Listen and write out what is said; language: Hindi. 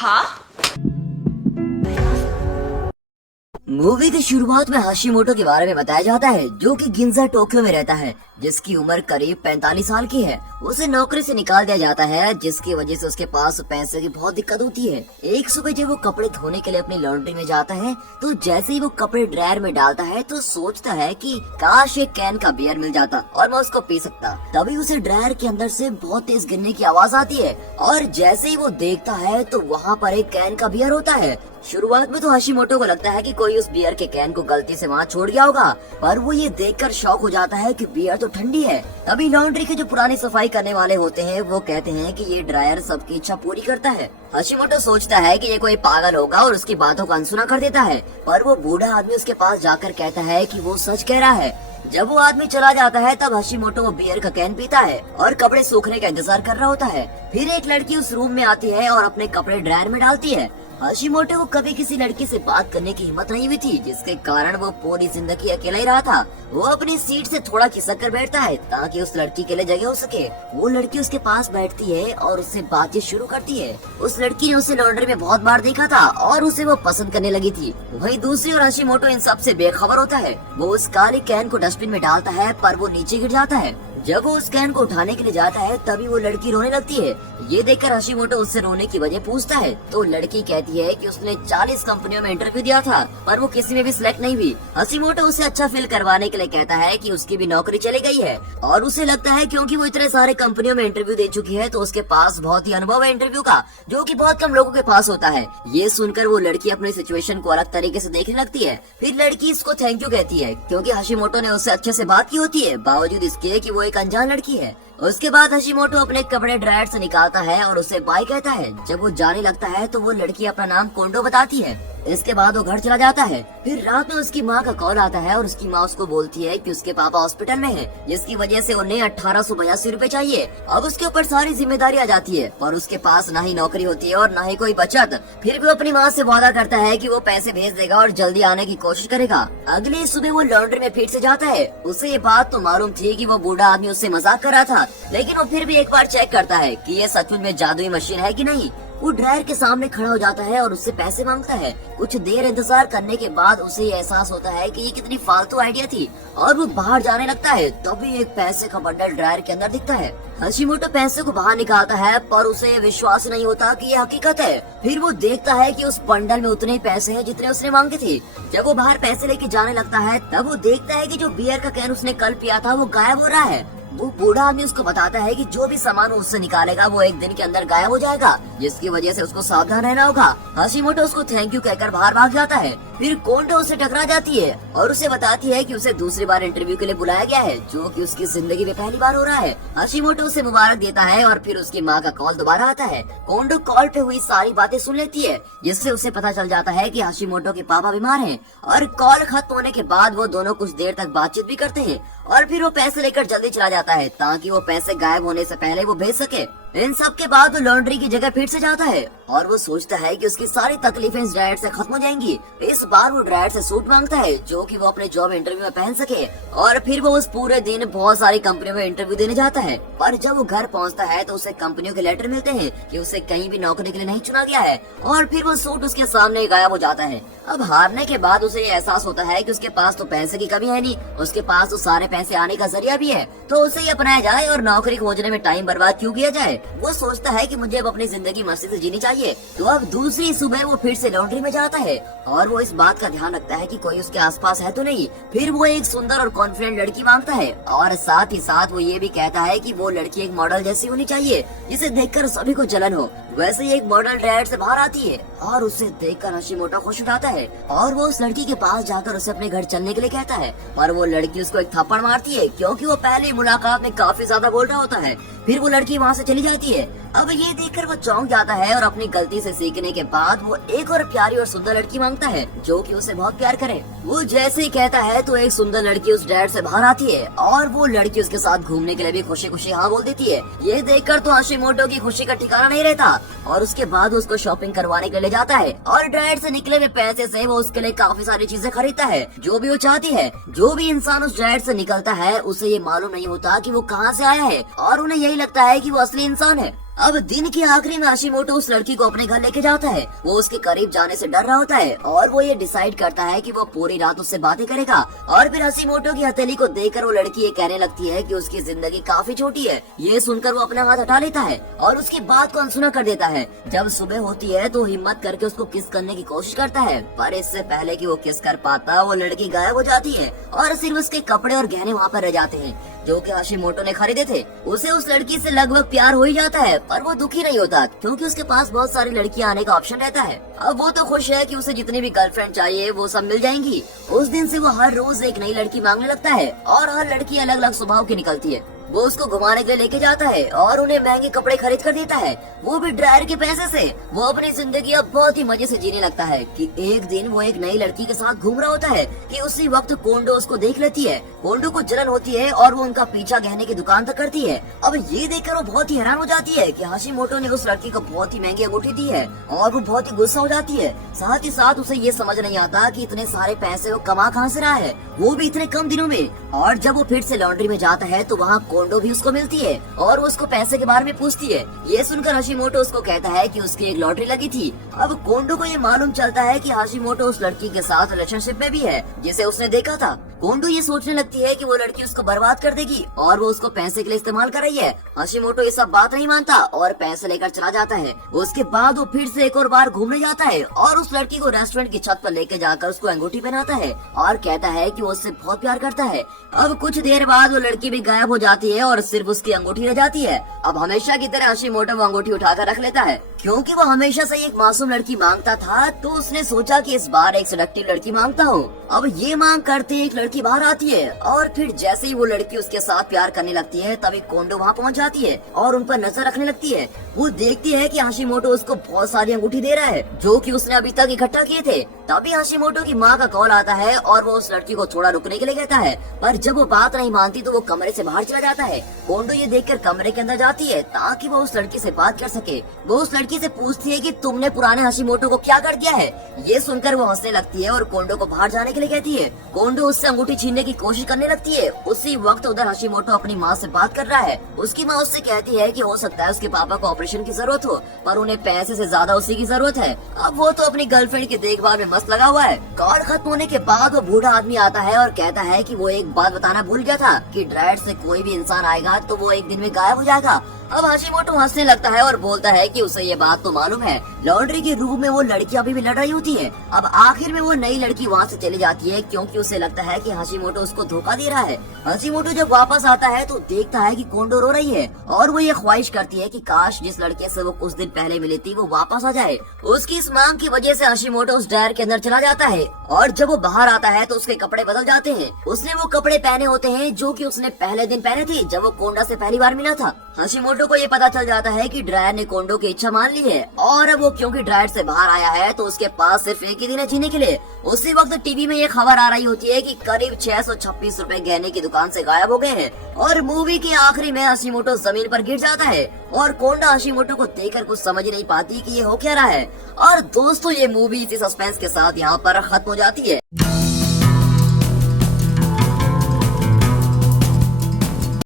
हाँ? मूवी की शुरुआत में हाशिमोटो के बारे में बताया जाता है, जो कि गिंजा टोक्यो में रहता है, जिसकी उम्र करीब 45 साल की है। उसे नौकरी से निकाल दिया जाता है, जिसकी वजह से उसके पास पैसे की बहुत दिक्कत होती है। एक सुबह जब वो कपड़े धोने के लिए अपनी लॉन्ड्री में जाता है, तो जैसे ही वो कपड़े ड्रायर में डालता है तो सोचता है कि काश एक कैन का बियर मिल जाता और मैं उसको पी सकता। तभी उसे ड्रायर के अंदर से बहुत तेज गिरने की आवाज आती है और जैसे ही वो देखता है तो वहाँ पर एक कैन का बियर होता है। शुरुआत में तो हाशिमोटो को लगता है कि कोई उस बियर के कैन को गलती से वहाँ छोड़ गया होगा, पर वो ये देखकर शॉक हो जाता है कि बियर तो ठंडी है। तभी लॉन्ड्री के जो पुरानी सफाई करने वाले होते हैं वो कहते हैं कि ये ड्रायर सबकी इच्छा पूरी करता है। हाशिमोटो सोचता है कि ये कोई पागल होगा और उसकी बातों को अनसुना कर देता है, पर वो बूढ़ा आदमी उसके पास जाकर कहता है कि वो सच कह रहा है। जब वो आदमी चला जाता है तब हाशिमोटो वो बियर का कैन पीता है और कपड़े सूखने का इंतजार कर रहा होता है। फिर एक लड़की उस रूम में आती है और अपने कपड़े ड्रायर में डालती है। हाशिमोटो को कभी किसी लड़की से बात करने की हिम्मत नहीं हुई थी, जिसके कारण वो पूरी जिंदगी अकेला ही रहा था। वो अपनी सीट से थोड़ा खिसक कर बैठता है ताकि उस लड़की के लिए जगह हो सके। वो लड़की उसके पास बैठती है और उससे बातचीत शुरू करती है। उस लड़की ने उसे लॉन्ड्री में बहुत बार देखा था और उसे वो पसंद करने लगी थी। वहीं दूसरी ओर हाशिमोटो इन सब से बेखबर होता है। वो उस काली कैन को डस्टबिन में डालता है, पर वो नीचे गिर जाता है। जब वो उस कैन को उठाने के लिए जाता है तभी वो लड़की रोने लगती है। ये देखकर हाशिमोटो उससे रोने की वजह पूछता है तो लड़की कहती है कि उसने 40 कंपनियों में इंटरव्यू दिया था, पर वो किसी में भी सिलेक्ट नहीं हुई। हाशिमोटो उसे अच्छा फील करवाने के लिए कहता है कि उसकी भी नौकरी चली गई है और उसे लगता है क्योंकि वो इतने सारे कंपनियों में इंटरव्यू दे चुकी है तो उसके पास बहुत ही अनुभव है इंटरव्यू का, जो कि बहुत कम लोगों के पास होता है। ये सुनकर वो लड़की अपनी सिचुएशन को अलग तरीके से देखने लगती है। फिर लड़की इसको थैंक यू कहती है क्योंकि हाशिमोटो ने उससे अच्छे से बात की होती है, बावजूद इसके कि वो एक अनजान लड़की है। उसके बाद हाशिमोटो अपने कपड़े ड्रायर से निकालता है और उसे बाय कहता है। जब वो जाने लगता है तो वो लड़की अपना नाम कोंडो बताती है। इसके बाद वो घर चला जाता है। फिर रात में उसकी माँ का कॉल आता है और उसकी माँ उसको बोलती है कि उसके पापा हॉस्पिटल में हैं, जिसकी वजह से उन्हें 1882 रूपए चाहिए। अब उसके ऊपर सारी जिम्मेदारी आ जाती है, पर उसके पास ना ही नौकरी होती है और ना ही कोई बचत। फिर भी वो अपनी माँ से वादा करता है कि वो पैसे भेज देगा और जल्दी आने की कोशिश करेगा। अगली सुबह वो लॉन्ड्री में फिर से जाता है। उसे ये बात तो मालूम थी कि वो बूढ़ा आदमी उससे मजाक कर रहा था, लेकिन वो फिर भी एक बार चेक करता है कि ये सचमुच में जादुई मशीन है कि नहीं। वो ड्रायर के सामने खड़ा हो जाता है और उससे पैसे मांगता है। कुछ देर इंतजार करने के बाद उसे ये एहसास होता है कि ये कितनी फालतू आइडिया थी और वो बाहर जाने लगता है। तभी एक पैसे का बंडल ड्रायर के अंदर दिखता है। हाशिमोटो पैसे को बाहर निकालता है, पर उसे विश्वास नहीं होता कि ये हकीकत है। फिर वो देखता है कि उस बंडल में उतने ही पैसे हैं जितने उसने मांगे थे। जब वो बाहर पैसे लेके जाने लगता है तब वो देखता है कि जो बियर का कैन उसने कल पिया था वो गायब हो रहा है। वो बूढ़ा आदमी उसको बताता है कि जो भी सामान उससे निकालेगा वो एक दिन के अंदर गायब हो जाएगा, जिसकी वजह से उसको सावधान रहना होगा। हाशिमोटो उसको थैंक यू कहकर बाहर भाग जाता है। फिर कोंडो उससे टकरा जाती है और उसे बताती है कि उसे दूसरी बार इंटरव्यू के लिए बुलाया गया है, जो कि उसकी जिंदगी में पहली बार हो रहा है। हाशिमोटो उसे मुबारक देता है और फिर उसकी माँ का कॉल दोबारा आता है। कोंडो कॉल पे हुई सारी बातें सुन लेती है, जिससे उसे पता चल जाता है कि हाशिमोटो के पापा बीमार हैं। और कॉल खत्म होने के बाद वो दोनों कुछ देर तक बातचीत भी करते हैं और फिर वो पैसे लेकर जल्दी चला जाता है ताकि वो पैसे गायब होने से पहले वो भेज सके। इन सब के बाद वो लॉन्ड्री की जगह फिर से जाता है और वो सोचता है कि उसकी सारी तकलीफें इस ड्रायर से खत्म हो जाएंगी। इस बार वो ड्रायर से सूट मांगता है, जो कि वो अपने जॉब इंटरव्यू में पहन सके। और फिर वो उस पूरे दिन बहुत सारी कंपनियों में इंटरव्यू देने जाता है, पर जब वो घर पहुंचता है तो उसे कंपनियों के लेटर मिलते हैं कि उसे कहीं भी नौकरी के लिए नहीं चुना गया है। और फिर वो सूट उसके सामने गायब हो जाता है। अब हारने के बाद उसे ये एहसास होता है कि उसके पास तो पैसे की कमी है नहीं, उसके पास तो सारे पैसे आने का जरिया भी है, तो उसे ये अपनाया जाए और नौकरी खोजने में टाइम बर्बाद क्यों किया जाए। वो सोचता है कि मुझे अब अपनी जिंदगी मस्ती से जीनी चाहिए। तो अब दूसरी सुबह वो फिर से लॉन्ड्री में जाता है और वो इस बात का ध्यान रखता है कि कोई उसके आसपास है तो नहीं। फिर वो एक सुंदर और कॉन्फिडेंट लड़की मांगता है और साथ ही साथ वो ये भी कहता है कि वो लड़की एक मॉडल जैसी होनी चाहिए, जिसे देखकर सभी को जलन हो। वैसे ही एक मॉडल ड्रायर से बाहर आती है और उसे देखकर हाशिमोटो खुश उठाता है और वो उस लड़की के पास जाकर उसे अपने घर चलने के लिए कहता है, पर वो लड़की उसको एक थप्पड़ मारती है क्योंकि वो पहली मुलाकात में काफी ज्यादा बोल रहा होता है। फिर वो लड़की वहाँ से चली जाती है। अब ये देखकर वो चौंक जाता है और अपनी गलती से सीखने के बाद वो एक और प्यारी और सुंदर लड़की मांगता है, जो कि उसे बहुत प्यार करे। वो जैसे ही कहता है तो एक सुंदर लड़की उस ड्रायर से बाहर आती है और वो लड़की उसके साथ घूमने के लिए भी खुशी खुशी हाँ बोल देती है। ये देखकर तो हाशिमोटो की खुशी का ठिकाना नहीं रहता और उसके बाद उसको शॉपिंग करवाने के लिए जाता है और ड्रायर से निकले हुए पैसे से वो उसके लिए काफी सारी चीजें खरीदता है, जो भी वो चाहती है। जो भी इंसान उस ड्रायर से निकलता है उसे ये मालूम नहीं होता कि वो कहाँ से आया है और उन्हें यही लगता है कि वो असली इंसान है। अब दिन के आखिरी में हाशिमोटो उस लड़की को अपने घर लेके जाता है। वो उसके करीब जाने से डर रहा होता है और वो ये डिसाइड करता है कि वो पूरी रात उससे बातें करेगा। और फिर हाशिमोटो की हथेली को देखकर वो लड़की ये कहने लगती है कि उसकी जिंदगी काफी छोटी है। ये सुनकर वो अपना हाथ हटा लेता है और उसकी बात को अनसुना कर देता है। जब सुबह होती है तो हिम्मत करके उसको किस करने की कोशिश करता है, पर इससे पहले कि वो किस कर पाता वो लड़की गायब हो जाती है और सिर्फ उसके कपड़े और गहने वहाँ पर रह जाते हैं जो कि हाशिमोटो ने खरीदे थे। उसे उस लड़की से लगभग प्यार हो ही जाता है, पर वो दुखी नहीं होता क्योंकि उसके पास बहुत सारी लड़कियां आने का ऑप्शन रहता है। अब वो तो खुश है कि उसे जितनी भी गर्लफ्रेंड चाहिए वो सब मिल जाएंगी। उस दिन से वो हर रोज एक नई लड़की मांगने लगता है और हर लड़की अलग अलग स्वभाव की निकलती है। वो उसको घुमाने के लिए लेके जाता है और उन्हें महंगे कपड़े खरीद कर देता है, वो भी ड्रायर के पैसे से। वो अपनी जिंदगी अब बहुत ही मजे से जीने लगता है कि एक दिन वो एक नई लड़की के साथ घूम रहा होता है कि उसी वक्त कोंडो उसको देख लेती है। कोंडो को जलन होती है और वो उनका पीछा गहने की दुकान तक करती है। अब ये देखकर वो बहुत ही हैरान हो जाती है कि हाशिमोटो ने उस लड़की को बहुत ही महंगी अंगूठी दी है और वो बहुत ही गुस्सा हो जाती है। साथ ही साथ उसे ये समझ नहीं आता कि इतने सारे पैसे वो कमा कहाँ से रहा है, वो भी इतने कम दिनों में। और जब वो फिर से लॉन्ड्री में जाता है तो वहाँ कोंडो भी उसको मिलती है और वो उसको पैसे के बारे में पूछती है। ये सुनकर हाशिमोटो उसको कहता है कि उसकी एक लॉटरी लगी थी। अब कोंडो को ये मालूम चलता है कि हाशिमोटो उस लड़की के साथ रिलेशनशिप में भी है जिसे उसने देखा था। कोंडो ये सोचने लगती है कि वो लड़की उसको बर्बाद कर देगी और वो उसको पैसे के लिए इस्तेमाल कर रही है। हाशिमोटो ये सब बात नहीं मानता और पैसे लेकर चला जाता है। उसके बाद वो फिर से एक और बार घूमने जाता है और उस लड़की को रेस्टोरेंट की छत पर लेके जाकर उसको अंगूठी पहनाता है और कहता है कि वो उससे बहुत प्यार करता है। अब कुछ देर बाद वो लड़की भी गायब हो जाती है और सिर्फ उसकी अंगूठी रह जाती है। अब हमेशा की तरह हाशिमोटो वो अंगूठी उठाकर रख लेता है। क्योंकि वो हमेशा से एक मासूम लड़की मांगता था तो उसने सोचा कि इस बार एक सेडक्टिव लड़की मांगता हूँ। अब ये मांग करते एक लड़की बाहर आती है और फिर जैसे ही वो लड़की उसके साथ प्यार करने लगती है तभी कोंडो वहाँ पहुँच जाती है और उन पर नजर रखने लगती है। वो देखती है कि हाशिमोटो उसको बहुत सारी अंगूठी दे रहा है जो कि उसने अभी तक इकट्ठा किए थे। तभी हाशिमोटो की माँ का कॉल आता है और वो उस लड़की को थोड़ा रुकने के लिए कहता है, पर जब वो बात नहीं मानती तो वो कमरे से बाहर चला जाता है। कोंडो ये देखकर कमरे के अंदर जाती है ताकि वो उस लड़की से बात कर सके। वो उस लड़की से पूछती है कि तुमने पुराने हाशिमोटो को क्या कर दिया है। ये सुनकर वो हंसने लगती है और कोंडो को बाहर जाने के लिए कहती है। कोंडो उससे अंगूठी छीनने की कोशिश करने लगती है। उसी वक्त उधर हाशिमोटो अपनी माँ से बात कर रहा है। उसकी माँ उससे कहती है कि हो सकता है उसके पापा को ऑपरेशन की जरूरत हो, पर उन्हें पैसे से ज्यादा उसी की जरूरत है। अब वो तो अपनी गर्लफ्रेंड की देखभाल में मस्त लगा हुआ है। कॉल खत्म होने के बाद वो बूढ़ा आदमी आता है और कहता है कि वो एक बात बताना भूल गया था कि ड्रायर से कोई भी इंसान आएगा तो वो एक दिन में गायब हो जाएगा। अब हाशिमोटो हंसने लगता है और बोलता है कि उसे ये बात तो मालूम है। लॉन्ड्री के रूम में वो लड़कियां अभी भी लड़ रही होती हैं। अब आखिर में वो नई लड़की वहाँ से चली जाती है क्योंकि उसे लगता है कि हाशिमोटो उसको धोखा दे रहा है। हाशिमोटो जब वापस आता है तो देखता है कि कोंडो रो रही है और वो ये ख्वाहिश करती है कि काश जिस लड़के से वो कुछ दिन पहले मिली थी वो वापस आ जाए। उसकी इस मांग की वजह से हाशिमोटो उस ड्रायर के अंदर चला जाता है और जब वो बाहर आता है तो उसके कपड़े बदल जाते हैं। उसने वो कपड़े पहने होते हैं जो कि उसने पहले दिन पहने थे जब वो कोंडा से पहली बार मिला था। हाशिमोटो को ये पता चल जाता है कि ड्रायर ने कोंडो की इच्छा मान ली है और अब वो क्योंकि ड्रायर से बाहर आया है तो उसके पास सिर्फ एक ही दिन है जीने के लिए। उसी वक्त टीवी में ये खबर आ रही होती है कि करीब 626 रुपए गहने की दुकान से गायब हो गए हैं और मूवी के आखिरी में हाशिमोटो जमीन पर गिर जाता है और कोंडा हाशिमोटो को देखकर कुछ समझ नहीं पाती कि ये हो क्या रहा है। और दोस्तों ये मूवी इसी सस्पेंस के साथ यहाँ पर खत्म हो जाती है।